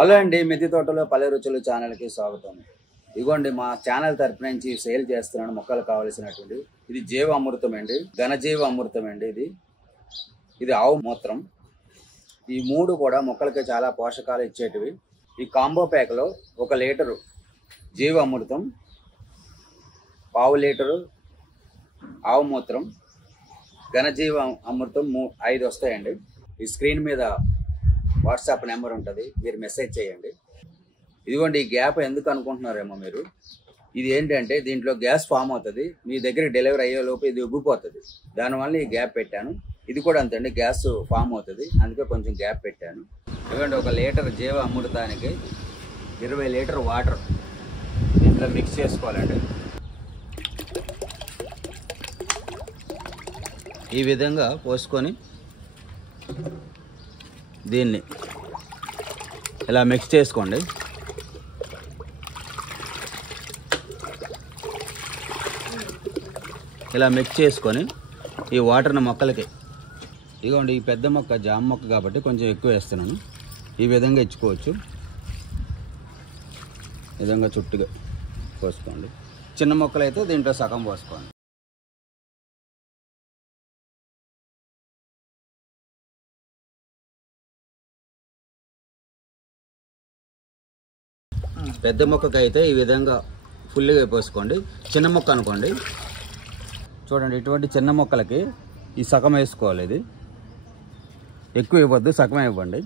Hello అండి, మిద్దె తోటలో పల్లె రుచులు ఛానల్కి స్వాగతం. ఇదిగోండి మా ఛానల్ తరపు నుంచి సేల్ చేస్తున్నాను మొక్కలు కావాల్సినటువంటి. ఇది జీవ అమృతం అండి, ఘనజీవ అమృతం అండి. ఇది ఆవు మూత్రం. ఈ మూడు కూడా మొక్కలకి చాలా పోషకాలు ఇచ్చేటివి. ఈ కాంబో ప్యాక్లో 1 లీటరు జీవ అమృతం, 1/2 లీటరు ఆవు మూత్రం, ఘనజీవ అమృతం 5 వస్తాయండి. ఈ స్క్రీన్ మీద వాట్సాప్ నెంబర్ ఉంటుంది, మీరు మెసేజ్ చేయండి. ఇదిగోండి, ఈ గ్యాప్ ఎందుకు అనుకుంటున్నారేమో మీరు. ఇది ఏంటంటే దీంట్లో గ్యాస్ ఫామ్ అవుతుంది, మీ దగ్గర డెలివరీ అయ్యేలోపు ఇది ఉబ్బిపోతుంది. దానివల్ల ఈ గ్యాప్ పెట్టాను. ఇది కూడా అంతండి, గ్యాస్ ఫామ్ అవుతుంది, అందుకే కొంచెం గ్యాప్ పెట్టాను. ఇదిగోండి, 1 లీటర్ జీవ అమృతానికి 20 లీటర్ వాటర్ దీంట్లో మిక్స్ చేసుకోవాలండి. ఈ విధంగా పోసుకొని దీన్ని ఇలా మిక్స్ చేసుకోండి. ఇలా మిక్స్ చేసుకొని ఈ వాటర్ని మొక్కలకి, ఇదిగోండి ఈ పెద్ద మొక్క జామ మొక్క కాబట్టి కొంచెం ఎక్కువ వేస్తున్నాను. ఈ విధంగా ఇచ్చుకోవచ్చు. ఈ విధంగా చుట్టుగా పోసుకోండి. చిన్న మొక్కలు అయితే దీంట్లో సగం పోసుకోండి. పెద్ద మొక్కకి అయితే ఈ విధంగా ఫుల్గా పోసుకోండి. చిన్న మొక్క అనుకోండి, చూడండి ఇటువంటి చిన్న మొక్కలకి ఈ సగం వేసుకోవాలి. ఇది ఎక్కువ ఇవ్వద్దు, సగమే ఇవ్వండి.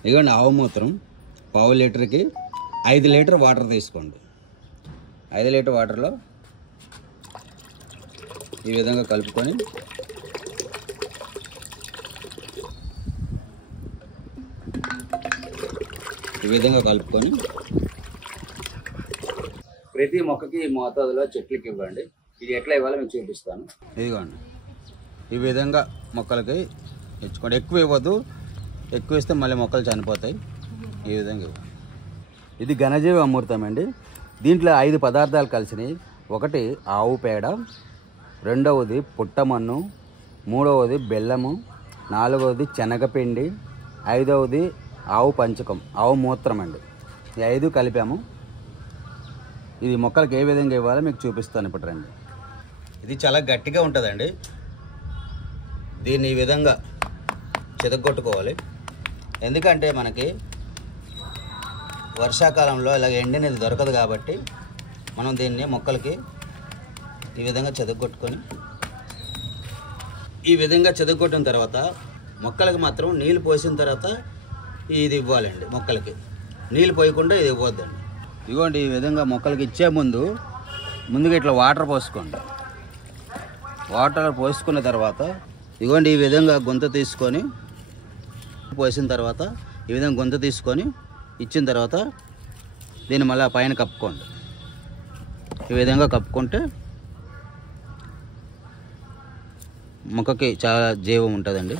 ఇదిగోండి ఆవు మూత్రం 1/2 లీటర్కి 5 లీటర్ వాటర్ తీసుకోండి. 5 లీటర్ వాటర్లో ఈ విధంగా కలుపుకొని ప్రతి మొక్కకి ఈ మోతాదులో చెట్లకి ఇవ్వండి. ఇది ఎట్లా ఇవ్వాలో మీకు చూపిస్తాను. ఇదిగోండి, ఈ విధంగా మొక్కలకి ఇచ్చుకోండి. ఎక్కువ ఇవ్వద్దు, ఎక్కువ ఇస్తే మళ్ళీ మొక్కలు చనిపోతాయి. ఈ విధంగా ఇవ్వండి. ఇది ఘనజీవ అమృతం అండి. దీంట్లో 5 పదార్థాలు కలిసినాయి. 1 ఆవు పేడ, 2వది పుట్టమన్ను, 3వది బెల్లము, 4వది శనగపిండి, 5వది ఆవు పంచకం, ఆవు మూత్రం అండి. ఈ 5 కలిపాము. ఇది మొక్కలకు ఏ విధంగా ఇవ్వాలో మీకు చూపిస్తాను ఇప్పుడు రండి. ఇది చాలా గట్టిగా ఉంటుందండి. దీన్ని ఈ విధంగా చితగొట్టుకోవాలి. ఎందుకంటే మనకి వర్షాకాలంలో ఇలా ఎండినది దొరకదు కాబట్టి మనం దీన్ని మొక్కలకి ఈ విధంగా చితగొట్టుకొని, ఈ విధంగా చితగొట్టిన తర్వాత మొక్కలకి మాత్రం నీళ్ళు పోసిన తర్వాత ఇది ఇవ్వాలండి. మొక్కలకి నీళ్ళు పోయకుండా ఇది ఇవ్వద్దండి. ఇదిగోండి, ఈ విధంగా మొక్కలకి ఇచ్చే ముందుగా ఇట్లా వాటర్ పోసుకోండి. వాటర్ పోసుకున్న తర్వాత ఇదిగోండి ఈ విధంగా గుంత తీసుకొని పోసిన తర్వాత ఈ విధంగా గుంత తీసుకొని ఇచ్చిన తర్వాత దీన్ని మళ్ళీ పైన కప్పుకోండి. ఈ విధంగా కప్పుకుంటే మొక్కకి చాలా జీవం ఉంటుందండి.